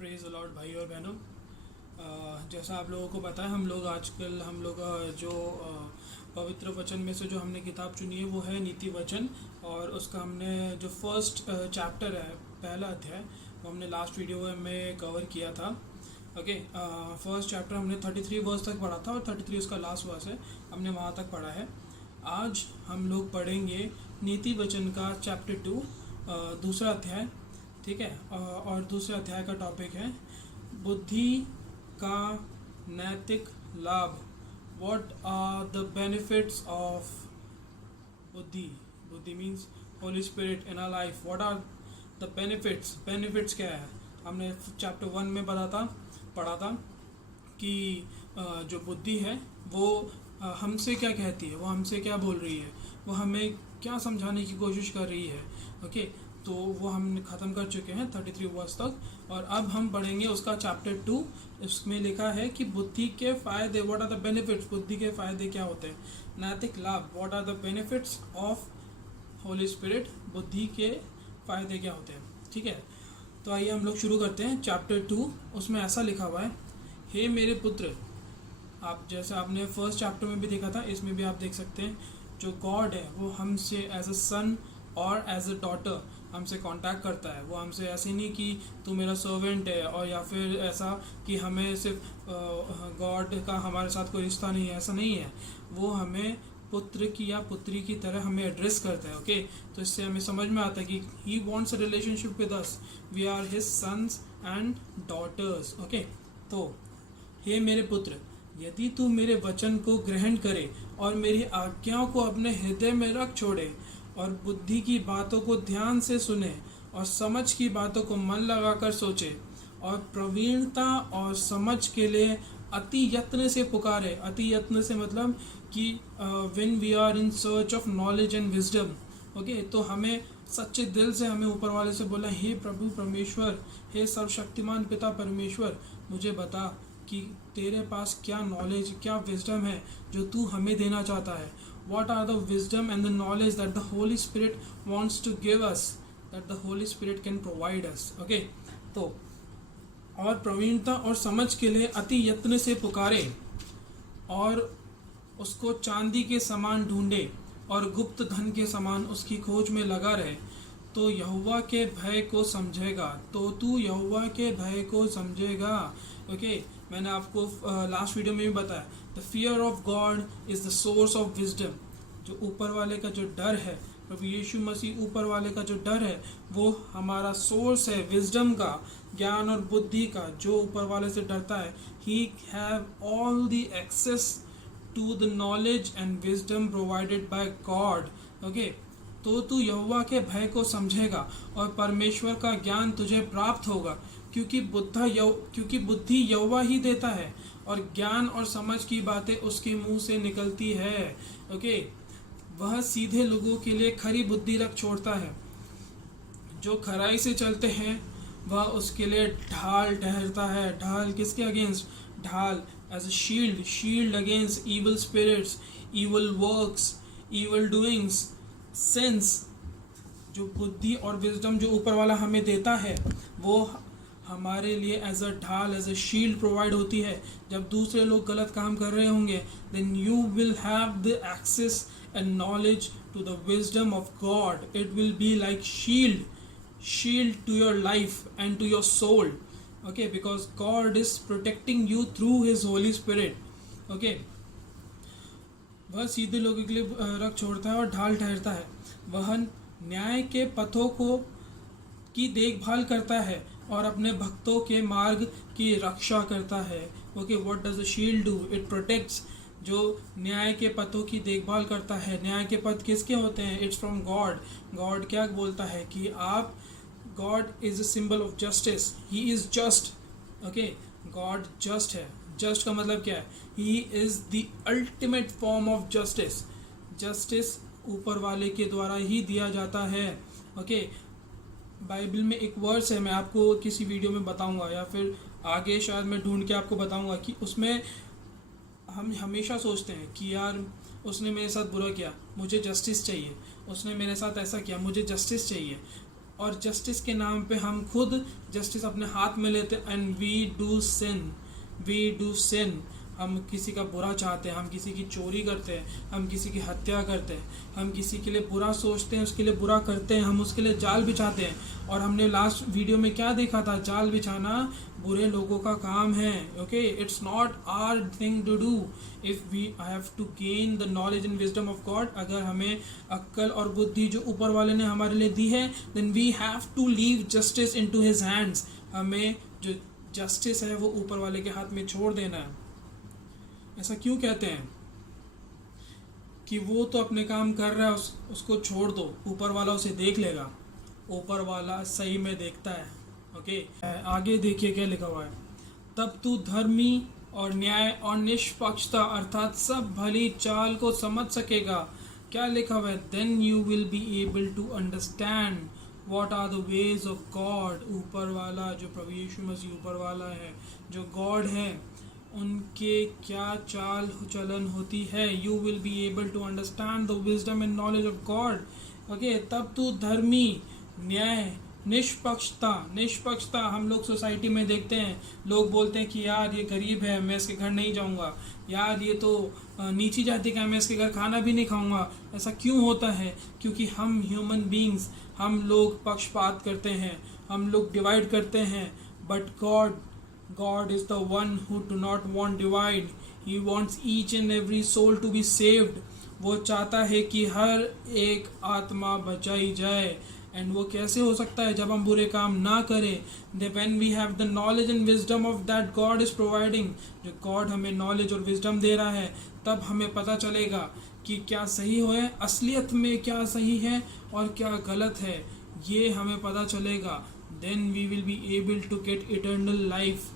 Praise allot भाई और बहनों। जैसा आप लोगों को पता है, हम लोग जो पवित्र वचन में से जो हमने किताब चुनी है वो है नीति वचन। और उसका हमने जो फर्स्ट चैप्टर है, पहला अध्याय, वो हमने लास्ट वीडियो में कवर किया था। ओके, फर्स्ट चैप्टर हमने 33 वर्स तक पढ़ा था और 33 उसका लास्ट वर्स है, हमने वहाँ तक पढ़ा है। आज हम लोग पढ़ेंगे नीति वचन का चैप्टर 2, दूसरा अध्याय। ठीक है, और दूसरे अध्याय का टॉपिक है बुद्धि का नैतिक लाभ। What are the benefits of बुद्धि? बुद्धि means Holy Spirit in our life. What are the benefits? Benefits क्या है? हमने चैप्टर 1 में पढ़ा था कि जो बुद्धि है वो हमसे क्या कहती है, वो हमसे क्या बोल रही है, वो हमें क्या समझाने की कोशिश कर रही है। ओके, तो वो हम ख़त्म कर चुके हैं 33 वर्स तक, और अब हम पढ़ेंगे उसका चैप्टर 2। इसमें लिखा है कि बुद्धि के फ़ायदे, व्हाट आर द बेनिफिट्स, बुद्धि के फ़ायदे क्या होते हैं। नैतिक लाभ, what are the benefits of Holy Spirit, बुद्धि के फ़ायदे क्या होते हैं। ठीक है, तो आइए हम लोग शुरू करते हैं चैप्टर 2। उसमें ऐसा लिखा हुआ है, हे मेरे पुत्र। आप जैसे आपने फर्स्ट चैप्टर में भी देखा था, इसमें भी आप देख सकते हैं, जो गॉड है वो हमसे एज अ सन और एज अ डॉटर हमसे कांटेक्ट करता है। वो हमसे ऐसे नहीं कि तू मेरा सर्वेंट है, और या फिर ऐसा कि हमें सिर्फ गॉड का हमारे साथ कोई रिश्ता नहीं है, ऐसा नहीं है। वो हमें पुत्र की या पुत्री की तरह हमें एड्रेस करता है। ओके, तो इससे हमें समझ में आता है कि he wants a relationship with us, we are his sons and daughters. Okay, तो हे मेरे पुत्र, यदि तू मेरे वचन को ग्रहण करे और मेरी आज्ञाओं को अपने हृदय में रख छोड़े और बुद्धि की बातों को ध्यान से सुने और समझ की बातों को मन लगाकर सोचे और प्रवीणता और समझ के लिए अति यत्न से पुकारे। अति यत्न से मतलब कि when we are in search of knowledge and wisdom. Okay, तो हमें सच्चे दिल से हमें ऊपर वाले से बोला, हे प्रभु परमेश्वर, हे सर्वशक्तिमान पिता परमेश्वर, मुझे बता कि तेरे पास क्या नॉलेज, क्या विजडम है जो तू हमें देना चाहता है। What are the wisdom and the knowledge that the Holy Spirit wants to give us, that the Holy Spirit can provide us. Okay, तो और प्रवीणता और समझ के लिए अति यत्न से पुकारे और उसको चांदी के समान ढूंढे और गुप्त धन के समान उसकी खोज में लगा रहे, तो यहोवा के भय को समझेगा। तो तू यहोवा के भय को समझेगा। ओके, मैंने आपको लास्ट वीडियो में भी बताया, the fear of God is the source of wisdom. जो ऊपर वाले का जो डर है, प्रभु यीशु मसीह ऊपर वाले का जो डर है, वो हमारा सोर्स है विजडम का, ज्ञान और बुद्धि का। जो ऊपर वाले से डरता है, he have all the access to the knowledge and wisdom provided by God. Okay, तो तू यहोवा के भय को समझेगा और परमेश्वर का ज्ञान तुझे प्राप्त होगा, क्योंकि बुद्धि यहोवा ही देता है और ज्ञान और समझ की बातें उसके मुंह से निकलती है। ओके, वह सीधे लोगों के लिए खरी बुद्धि रख छोड़ता है। जो खराई से चलते हैं वह उसके लिए ढाल ठहरता है। ढाल किसके अगेंस्ट? ढाल as a shield against evil spirits, evil works, evil doings, sense. जो बुद्धि और विजडम जो ऊपर वाला हमें देता है, वो हमारे लिए एज अ ढाल, एज अ शील्ड प्रोवाइड होती है। जब दूसरे लोग गलत काम कर रहे होंगे, then you will have the access and knowledge to the wisdom of God. It will be like shield to your life and to your soul. Okay, because God is protecting you through his Holy Spirit. Okay, वह सीधे लोगों के लिए रख छोड़ता है और ढाल ठहरता है। वह न्याय के पथों की देखभाल करता है और अपने भक्तों के मार्ग की रक्षा करता है। Okay, what does a shield do? It protects. जो न्याय के पथों की देखभाल करता है, न्याय के पथ किसके होते हैं? It's from God. गॉड क्या बोलता है कि आप, God is a symbol of justice, he is just. Okay, God just है। जस्ट का मतलब क्या है? He is the ultimate form of justice. Justice ऊपर वाले के द्वारा ही दिया जाता है। ओके, बाइबल में एक वर्स है, मैं आपको किसी वीडियो में बताऊंगा या फिर आगे शायद मैं ढूंढ के आपको बताऊंगा, कि उसमें हम हमेशा सोचते हैं कि यार उसने मेरे साथ बुरा किया, मुझे जस्टिस चाहिए, उसने मेरे साथ ऐसा किया, मुझे जस्टिस चाहिए। और जस्टिस के नाम पे हम खुद जस्टिस अपने हाथ में लेते हैं। एंड वी डू सिन, हम किसी का बुरा चाहते हैं, हम किसी की चोरी करते हैं, हम किसी की हत्या करते हैं, हम किसी के लिए बुरा सोचते हैं, उसके लिए बुरा करते हैं, हम उसके लिए जाल बिछाते हैं। और हमने लास्ट वीडियो में क्या देखा था? जाल बिछाना बुरे लोगों का काम है। Okay, it's not our thing to do if we have to gain the knowledge and wisdom of God. अगर हमें अक्ल और बुद्धि जो ऊपर वाले ने हमारे लिए दी है, then we have to leave justice in to his hands. हमें जो जस्टिस है वो ऊपर वाले के हाथ में छोड़ देना है। ऐसा क्यों कहते हैं? कि वो तो अपने काम कर रहा है, उसको छोड़ दो, ऊपर वाला उसे देख लेगा। ऊपर वाला सही में देखता है। ओके, आगे देखिए क्या लिखा हुआ है। तब तू धर्मी और न्याय और निष्पक्षता अर्थात सब भली चाल को समझ सकेगा। क्या लिखा हुआ है? Then you will be able to understand what are the ways of God. ऊपर वाला जो प्रभु यीशु मसीह ऊपर वाला है, जो गॉड है, उनके क्या चाल चलन होती है। You will be able to understand the wisdom and knowledge of God. Okay, तब तू धर्मी, न्याय, निष्पक्षता हम लोग सोसाइटी में देखते हैं। लोग बोलते हैं कि यार ये गरीब है, मैं इसके घर नहीं जाऊंगा। यार ये तो नीची जाति का है, मैं इसके घर खाना भी नहीं खाऊंगा। ऐसा क्यों होता है? क्योंकि हम ह्यूमन बींग्स, हम लोग पक्षपात करते हैं, हम लोग डिवाइड करते हैं। But God is the one who do not want divide. He wants each and every soul to be saved. वो चाहता है कि हर एक आत्मा बचाई जाए। एंड वो कैसे हो सकता है? जब हम बुरे काम ना करें। When we have the knowledge and wisdom of that God is providing, जो God हमें knowledge और wisdom दे रहा है, तब हमें पता चलेगा कि क्या सही है, असलियत में क्या सही है और क्या गलत है, ये हमें पता चलेगा। Then we will be able to get eternal life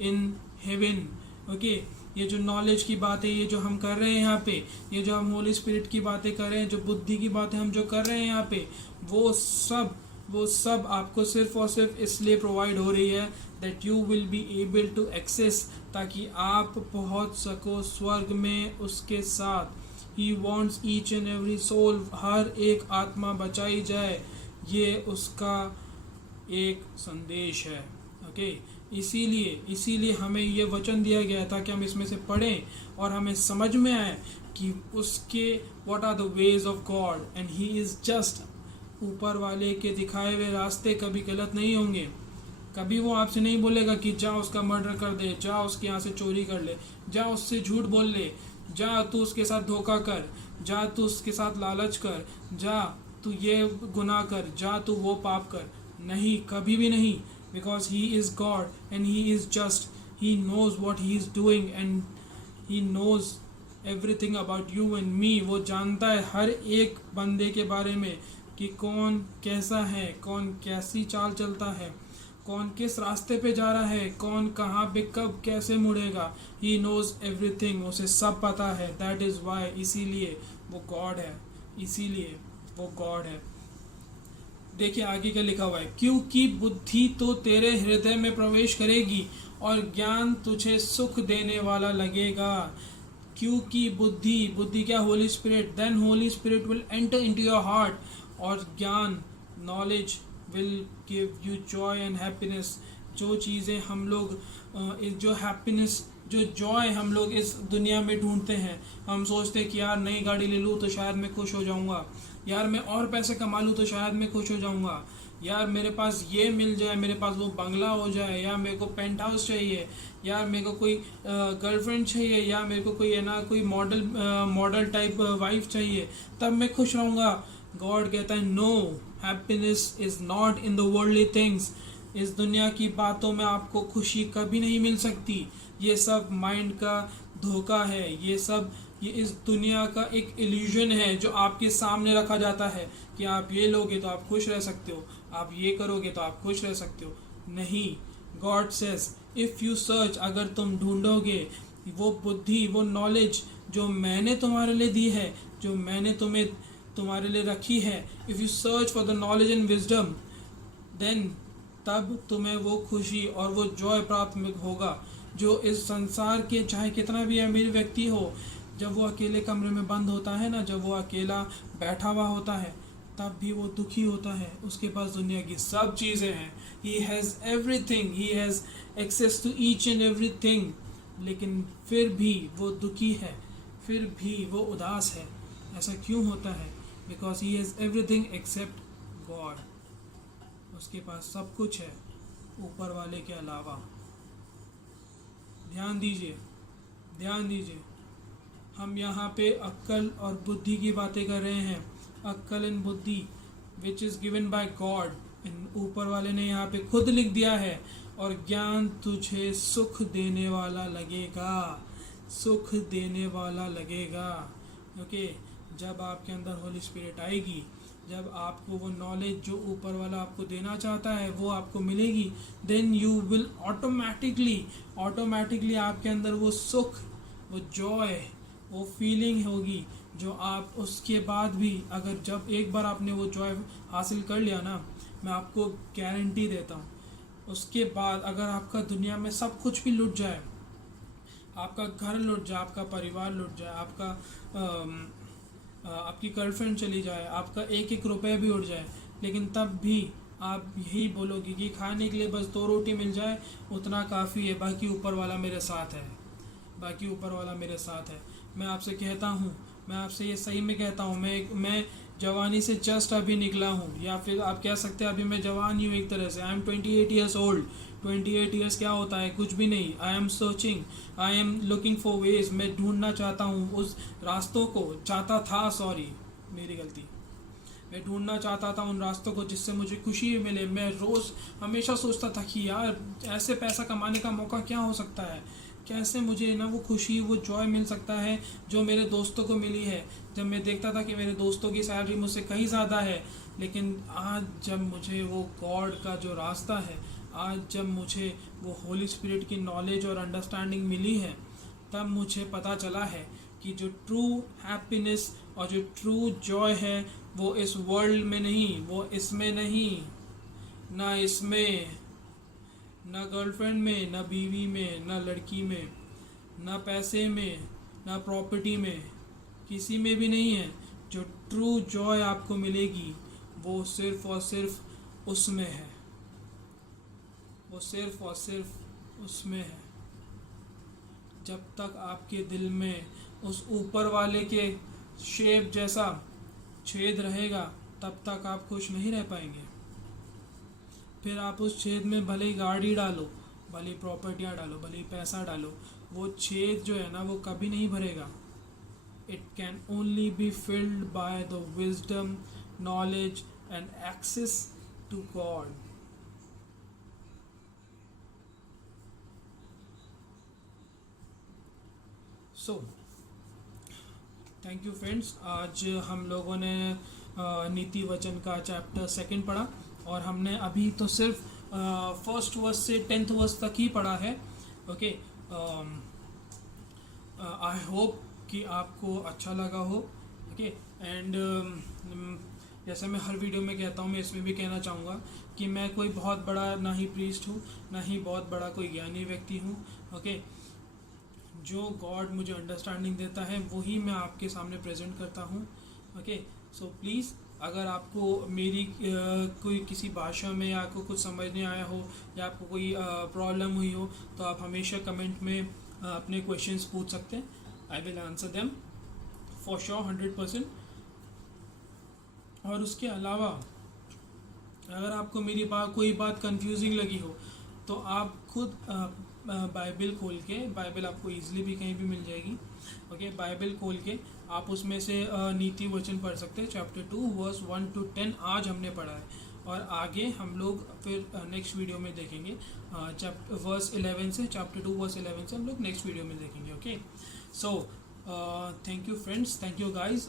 in heaven. Okay, ये जो नॉलेज की बात है, ये जो हम कर रहे हैं यहाँ पे, ये जो हम होली स्पिरिट की बातें कर रहे हैं, जो बुद्धि की बातें हम जो कर रहे हैं यहाँ पे, वो सब आपको सिर्फ और सिर्फ इसलिए प्रोवाइड हो रही है that you will be able to access, ताकि आप पहुँच सको स्वर्ग में उसके साथ। He wants each and every soul, हर एक आत्मा बचाई जाए, ये उसका एक संदेश है। ओके, इसीलिए हमें ये वचन दिया गया था कि हम इसमें से पढ़ें और हमें समझ में आए कि उसके what are the ways of God and he is just. ऊपर वाले के दिखाए हुए रास्ते कभी गलत नहीं होंगे। कभी वो आपसे नहीं बोलेगा कि जा उसका मर्डर कर दे, जा उसके यहाँ से चोरी कर ले, जा उससे झूठ बोल ले, जा तू उसके साथ धोखा कर, जा तू उसके साथ लालच कर, जा तू ये गुनाह कर, जा तू वो पाप कर। नहीं, कभी भी नहीं। Because he is God and he is just. He knows what he is doing and he knows everything about you and me. वो जानता है हर एक बंदे के बारे में कि कौन कैसा है, कौन कैसी चाल चलता है, कौन किस रास्ते पे जा रहा है, कौन कहाँ पे कब कैसे मुड़ेगा। He knows everything. उसे सब पता है। That is why, इसीलिए वो God है, इसीलिए वो God है। देखिए आगे क्या लिखा हुआ है। क्योंकि बुद्धि तो तेरे हृदय में प्रवेश करेगी और ज्ञान तुझे सुख देने वाला लगेगा। क्योंकि बुद्धि क्या? Holy Spirit. Then Holy Spirit will enter into your heart और ज्ञान, knowledge will give you joy and happiness. जो चीज़ें हम लोग जो हैप्पीनेस, जो जॉय हम लोग इस दुनिया में ढूंढते हैं, हम सोचते हैं कि यार नई गाड़ी ले लूँ तो शायद मैं खुश हो जाऊँगा, यार मैं और पैसे कमा लूँ तो शायद मैं खुश हो जाऊँगा, यार मेरे पास ये मिल जाए, मेरे पास वो बंगला हो जाए, या मेरे को पेंट हाउस चाहिए, यार मेरे को कोई गर्लफ्रेंड चाहिए, या मेरे को कोई है ना कोई मॉडल टाइप वाइफ चाहिए, तब मैं खुश रहूँगा। गॉड कहता है no, happiness is not in the worldly things. इस दुनिया की बातों में आपको खुशी कभी नहीं मिल सकती। ये सब माइंड का धोखा है, ये इस दुनिया का एक इल्यूजन है जो आपके सामने रखा जाता है कि आप ये लोगे तो आप खुश रह सकते हो, आप ये करोगे तो आप खुश रह सकते हो। नहीं, God says if you search, अगर तुम ढूंढोगे वो बुद्धि, वो नॉलेज जो मैंने तुम्हारे लिए दी है, जो मैंने तुम्हारे लिए रखी है, if you search for the knowledge and wisdom, then तब तुम्हें वो खुशी और वो जॉय प्राप्त होगा जो इस संसार के चाहे कितना भी अमीर व्यक्ति हो, जब वो अकेले कमरे में बंद होता है ना, जब वो अकेला बैठा हुआ होता है, तब भी वो दुखी होता है। उसके पास दुनिया की सब चीज़ें हैं, he has everything, he has access to each and everything, लेकिन फिर भी वो दुखी है, फिर भी वो उदास है। ऐसा क्यों होता है? Because he has everything except God. उसके पास सब कुछ है ऊपर वाले के अलावा। ध्यान दीजिए, ध्यान दीजिए, हम यहाँ पे अक्ल और बुद्धि की बातें कर रहे हैं। अक्ल एंड बुद्धि which is given by God, ऊपर वाले ने यहाँ पे खुद लिख दिया है। और ज्ञान तुझे सुख देने वाला लगेगा, सुख देने वाला लगेगा। ओके, जब आपके अंदर होली स्पिरिट आएगी, जब आपको वो नॉलेज जो ऊपर वाला आपको देना चाहता है वो आपको मिलेगी, देन यू विल ऑटोमेटिकली आपके अंदर वो सुख, वो जॉय, वो फीलिंग होगी जो आप उसके बाद भी, अगर जब एक बार आपने वो जॉय हासिल कर लिया ना, मैं आपको गारंटी देता हूँ, उसके बाद अगर आपका दुनिया में सब कुछ भी लुट जाए, आपका घर लुट जाए, आपका परिवार लुट जाए, आपकी गर्लफ्रेंड चली जाए, आपका एक एक रुपये भी उड़ जाए, लेकिन तब भी आप यही बोलोगे कि खाने के लिए बस 2 रोटी मिल जाए, उतना काफ़ी है, बाकी ऊपर वाला मेरे साथ है, बाकी ऊपर वाला मेरे साथ है। मैं आपसे कहता हूँ, मैं आपसे ये सही में कहता हूँ, मैं जवानी से जस्ट अभी निकला हूँ, या फिर आप कह सकते हैं अभी मैं जवान ही हूँ एक तरह से। I am 28 years old. 28 years क्या होता है? कुछ भी नहीं। I am searching, I am looking for ways. मैं ढूंढना चाहता हूँ उस रास्तों को, चाहता था, सॉरी मेरी गलती, मैं ढूंढना चाहता था उन रास्तों को जिससे मुझे खुशी मिले। मैं रोज़ हमेशा सोचता था कि यार ऐसे पैसा कमाने का मौका क्या हो सकता है, कैसे मुझे ना वो खुशी, वो जॉय मिल सकता है जो मेरे दोस्तों को मिली है। जब मैं देखता था कि मेरे दोस्तों की सैलरी मुझसे कहीं ज़्यादा है, लेकिन आज जब मुझे वो गॉड का जो रास्ता है, आज जब मुझे वो होली स्पिरिट की नॉलेज और अंडरस्टैंडिंग मिली है, तब मुझे पता चला है कि जो ट्रू हैप्पीनेस और जो ट्रू जॉय है वो इस वर्ल्ड में नहीं, वो इसमें नहीं, ना इसमें, ना गर्लफ्रेंड में, ना बीवी में, ना लड़की में, ना पैसे में, ना प्रॉपर्टी में, किसी में भी नहीं है। जो ट्रू जॉय आपको मिलेगी वो सिर्फ और सिर्फ उसमें है, वो सिर्फ और सिर्फ उसमें है। जब तक आपके दिल में उस ऊपर वाले के शेप जैसा छेद रहेगा, तब तक आप खुश नहीं रह पाएंगे। फिर आप उस छेद में भले ही गाड़ी डालो, भले ही प्रॉपर्टियाँ डालो, भले ही पैसा डालो, वो छेद जो है ना वो कभी नहीं भरेगा। It can only be filled by the wisdom, knowledge and access to God. So thank you friends. आज हम लोगों ने नीति वचन का चैप्टर 2 पढ़ा, और हमने अभी तो सिर्फ 1st वर्स से 10th वर्स तक ही पढ़ा है। ओके, आई होप कि आपको अच्छा लगा हो। ओके, एंड जैसे मैं हर वीडियो में कहता हूँ, मैं इसमें भी कहना चाहूँगा कि मैं कोई बहुत बड़ा ना ही प्रीस्ट हूँ, ना ही बहुत बड़ा कोई ज्ञानी व्यक्ति हूँ। ओके, जो गॉड मुझे अंडरस्टैंडिंग देता है वही मैं आपके सामने प्रेजेंट करता हूँ। ओके, सो प्लीज़ अगर आपको मेरी कोई किसी भाषा में या आपको कुछ समझ नहीं आया हो, या आपको कोई प्रॉब्लम हुई हो, तो आप हमेशा कमेंट में अपने क्वेश्चंस पूछ सकते हैं। I will answer them for sure 100%। और उसके अलावा अगर आपको मेरी कोई बात कंफ्यूजिंग लगी हो, तो आप खुद बाइबल खोल के, बाइबल आपको ईजिली भी कहीं भी मिल जाएगी। ओके, बाइबल खोल के आप उसमें से नीति वचन पढ़ सकते हैं। चैप्टर 2 वर्स 1 to 10 आज हमने पढ़ा है, और आगे हम लोग फिर नेक्स्ट वीडियो में देखेंगे चैप्टर वर्स 11 से, चैप्टर 2 वर्स 11 से हम लोग नेक्स्ट वीडियो में देखेंगे। Okay, so thank you friends, thank you guys.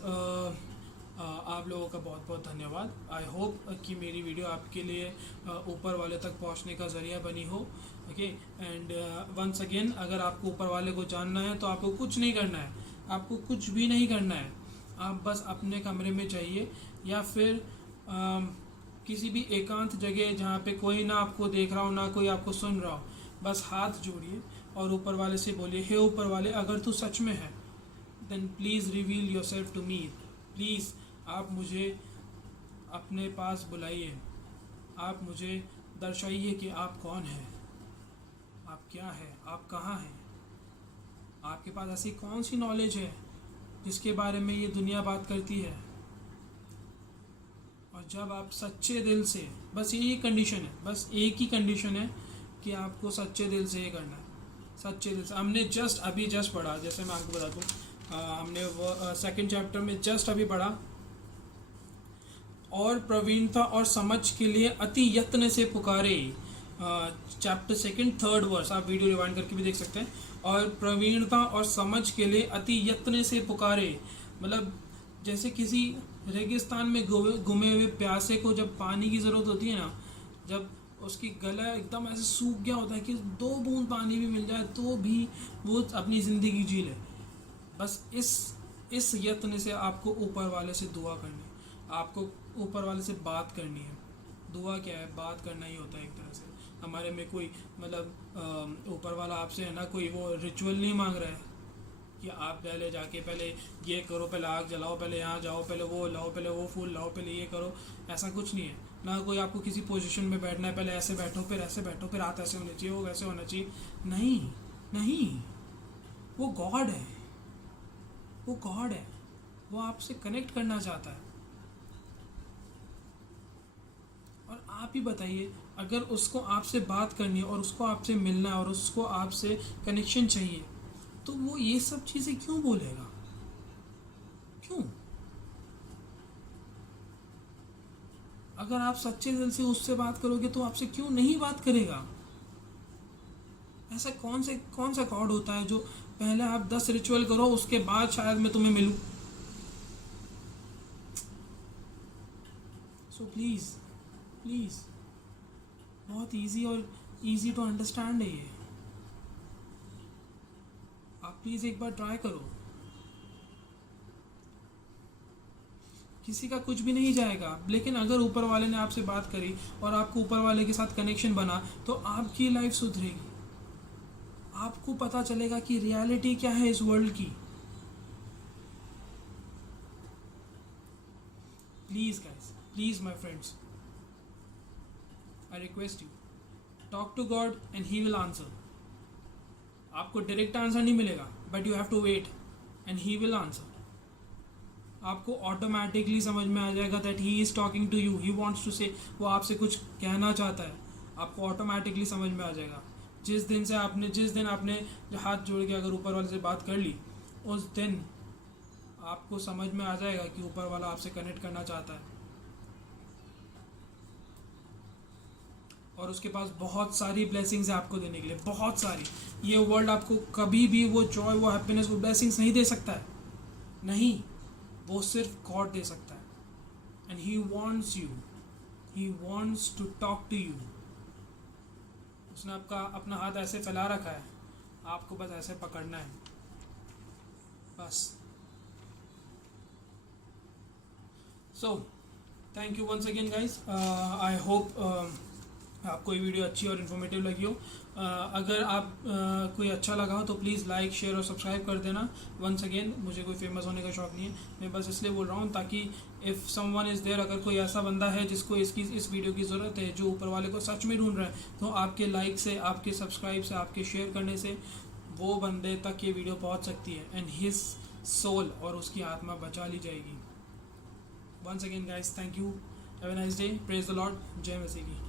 आप लोगों का बहुत बहुत धन्यवाद। आई होप कि मेरी वीडियो आपके लिए ऊपर वाले तक पहुंचने का ज़रिया बनी हो। ओके, एंड वंस अगेन, अगर आपको ऊपर वाले को जानना है तो आपको कुछ नहीं करना है, आपको कुछ भी नहीं करना है। आप बस अपने कमरे में जाइए, या फिर किसी भी एकांत जगह जहाँ पे कोई ना आपको देख रहा हो, ना कोई आपको सुन रहा हो, बस हाथ जोड़िए और ऊपर वाले से बोलिए, हे ऊपर वाले, अगर तू सच में है then please reveal yourself to me. Please आप मुझे अपने पास बुलाइए, आप मुझे दर्शाइए कि आप कौन हैं, आप क्या हैं, आप कहाँ हैं, आपके पास ऐसी कौन सी नॉलेज है जिसके बारे में ये दुनिया बात करती है। और जब आप सच्चे दिल से, बस यही कंडीशन है, बस एक ही कंडीशन है कि आपको सच्चे दिल से ये करना है, सच्चे दिल से। हमने जस्ट पढ़ा, जैसे मैं आपको बता दूँ, हमने वो सेकंड चैप्टर में जस्ट अभी पढ़ा, और प्रवीणता और समझ के लिए अति यत्न से पुकारे, चैप्टर सेकंड थर्ड वर्स, आप वीडियो रिवाइंड करके भी देख सकते हैं। और प्रवीणता और समझ के लिए अति यत्न से पुकारे, मतलब जैसे किसी रेगिस्तान में घूमे हुए प्यासे को जब पानी की ज़रूरत होती है ना, जब उसकी गला एकदम ऐसे सूख गया होता है कि 2 बूंद पानी भी मिल जाए तो भी वो अपनी ज़िंदगी जी ले, बस इस यत्न से आपको ऊपर वाले से दुआ करनी है, आपको ऊपर वाले से बात करनी है। दुआ क्या है, बात करना ही होता है एक तरह से। हमारे में कोई मतलब ऊपर वाला आपसे है ना, कोई वो रिचुअल नहीं मांग रहा है कि आप पहले जाके पहले ये करो, पहले आग जलाओ, पहले यहाँ जाओ, पहले वो लाओ, पहले वो फूल लाओ, पहले ये करो, ऐसा कुछ नहीं है ना। कोई आपको किसी पोजीशन में बैठना है, पहले ऐसे बैठो, फिर ऐसे बैठो, फिर हाथ ऐसे होने चाहिए, वो वैसे होना चाहिए, नहीं नहीं, वो गॉड है, वो गॉड है, वो आपसे कनेक्ट करना चाहता है। और आप ही बताइए, अगर उसको आपसे बात करनी है और उसको आपसे मिलना है और उसको आपसे कनेक्शन चाहिए, तो वो ये सब चीज़ें क्यों बोलेगा, क्यों? अगर आप सच्चे दिल से उससे बात करोगे तो आपसे क्यों नहीं बात करेगा? ऐसा कौन सा गॉड होता है जो पहले आप 10 रिचुअल करो उसके बाद शायद मैं तुम्हें मिलूं? सो प्लीज़ प्लीज़, बहुत इजी और इजी टू अंडरस्टैंड है ये, आप प्लीज़ एक बार ट्राई करो। किसी का कुछ भी नहीं जाएगा, लेकिन अगर ऊपर वाले ने आपसे बात करी और आपको ऊपर वाले के साथ कनेक्शन बना तो आपकी लाइफ सुधरेगी, आपको पता चलेगा कि रियलिटी क्या है इस वर्ल्ड की। Please guys, please my friends, I request you, talk to God and he will answer. आपको डायरेक्ट आंसर नहीं मिलेगा, but you have to wait and he will answer. आपको ऑटोमेटिकली समझ में आ जाएगा that he is talking to you, he wants to say, वो आपसे कुछ कहना चाहता है, आपको ऑटोमेटिकली समझ में आ जाएगा। जिस दिन आपने हाथ जोड़ के अगर ऊपर वाले से बात कर ली, उस दिन आपको समझ में आ जाएगा कि ऊपर वाला आपसे कनेक्ट करना चाहता है, और उसके पास बहुत सारी ब्लेसिंग्स है आपको देने के लिए, बहुत सारी। ये वर्ल्ड आपको कभी भी वो जॉय, वो हैप्पीनेस, वो ब्लेसिंग्स नहीं दे सकता है, नहीं, वो सिर्फ गॉड दे सकता है। And he wants you, he wants to talk to you. उसने अपना हाथ ऐसे फैला रखा है, आपको बस ऐसे पकड़ना है, बस। So thank you once again guys, I hope आपको ये वीडियो अच्छी और इन्फॉर्मेटिव लगी हो। अगर आप कोई अच्छा लगा हो तो प्लीज़ लाइक, शेयर और सब्सक्राइब कर देना। वंस अगेन, मुझे कोई फेमस होने का शौक नहीं है, मैं बस इसलिए बोल रहा हूँ ताकि इफ़ समवन इज़ देयर, अगर कोई ऐसा बंदा है जिसको इस वीडियो की ज़रूरत है, जो ऊपर वाले को सच में ढूंढ रहा है, तो आपके लाइक से, आपके सब्सक्राइब से, आपके शेयर करने से वो बंदे तक ये वीडियो पहुँच सकती है एंड हिज सोल, और उसकी आत्मा बचा ली जाएगी। Once again guys, thank you, have a nice day, praise the Lord, जय मसीह की।